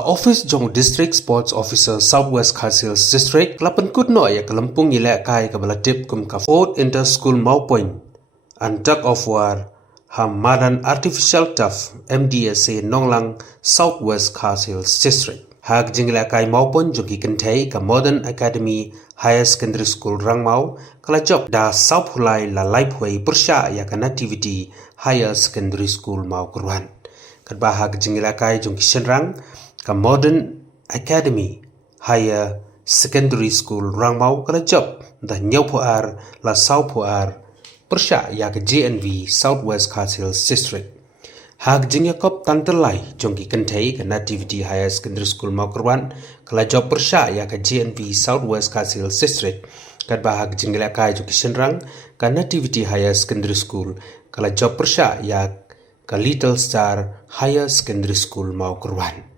Office Jong District Sports Officer Southwest Khasils District lapan kut no ya Kalampung ile kai ka balatip kum ka Fort Inter School Maupoint and tug of war Hamadan Artificial Turf MDSA Nonglang Southwest Khasils District hak jingla kai Maupoint jogi kentai ka Modern Academy Higher Secondary School Rangmau kala job da South Hulai la Laiphui Pursha ya ka Nativity Higher Secondary School Mau Kurwan kat bahag jingla kai jong Kishenrang ka Modern Academy Higher Secondary School Rangmau kala job da Nyaupuar la Saupuar Persya ya ke JNV Southwest Khasils District hak jingya kop tantelai jongki kentai ke Nativity Higher Secondary School Maukerwan kala job Persya ya ke JNV Southwest Khasils District kat bahag jingla kai jongki Shenrang ke Nativity Higher Secondary School kala job Persya ya ke Little Star Higher Secondary School Maukerwan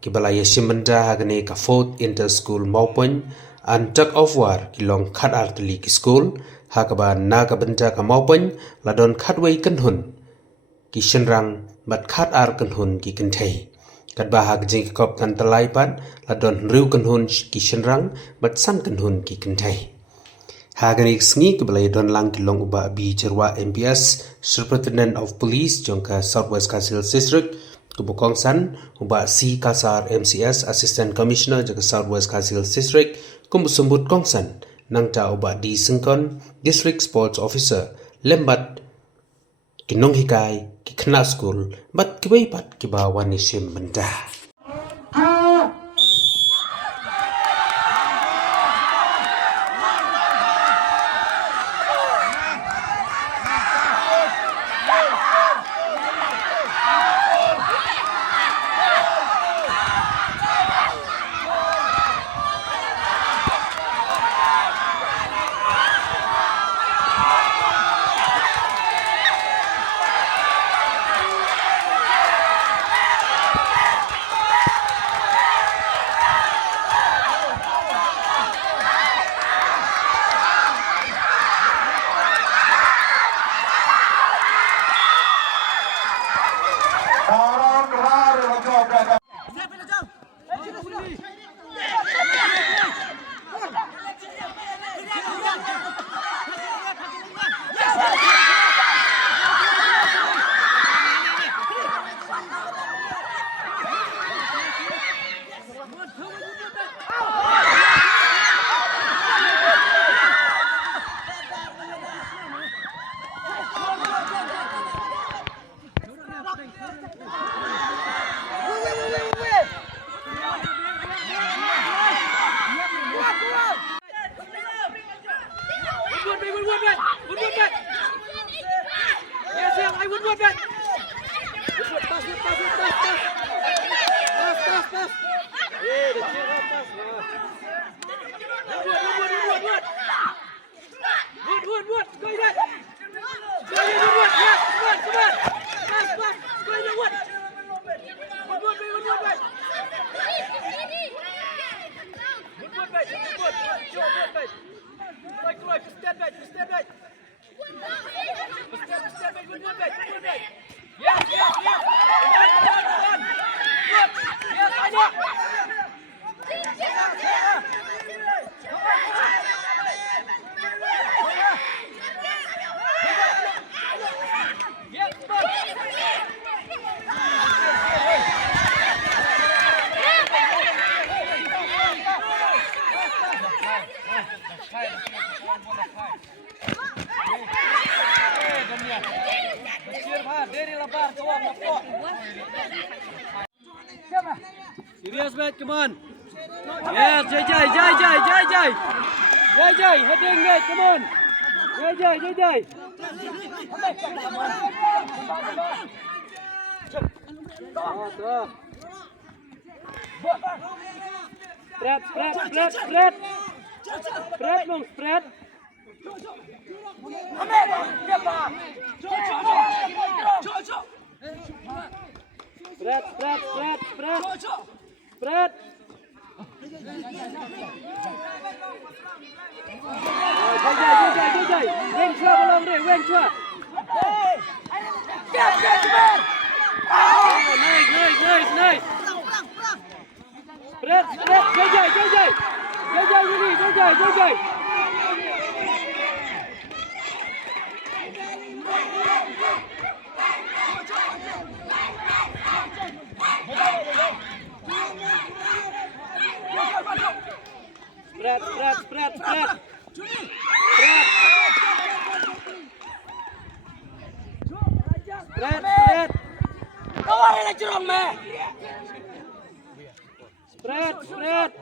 kibala yeshimenda hagne ka Fort Inter School Maupoint and tug of war kilong khat artli ki school hakaba naga benta ka Maupoint ladon khatwei kanhun ki Shenrang bat khat ar kanhun ki kentai kat bahag jing kop kan talai pat ladon riu kanhun ki Shenrang bat san kanhun ki kentai hagani sngi kibala don lang kilong uba bi jerwa MPS Superintendent of Police jongka Southwest Khasils District Kubukong San, Uba C. Kasar MCS Assistant Commissioner jaga Southwest Khasils District, Kumbusambut Kongsan, Nangta Uba D. Singkon, District Sports Officer, Lembat, Kinong Hikai, Kikna School, Bat Kiwaipat Kiba Wanishim Benda. Serious mate, come on. Yes, Jai, heading mate, come on. Jai. Spread. Spread. Jai. Weng chua belum deh, weng chua. Nice. Joy. Spread. Spread. Kawarin na Jerome, me! Spread.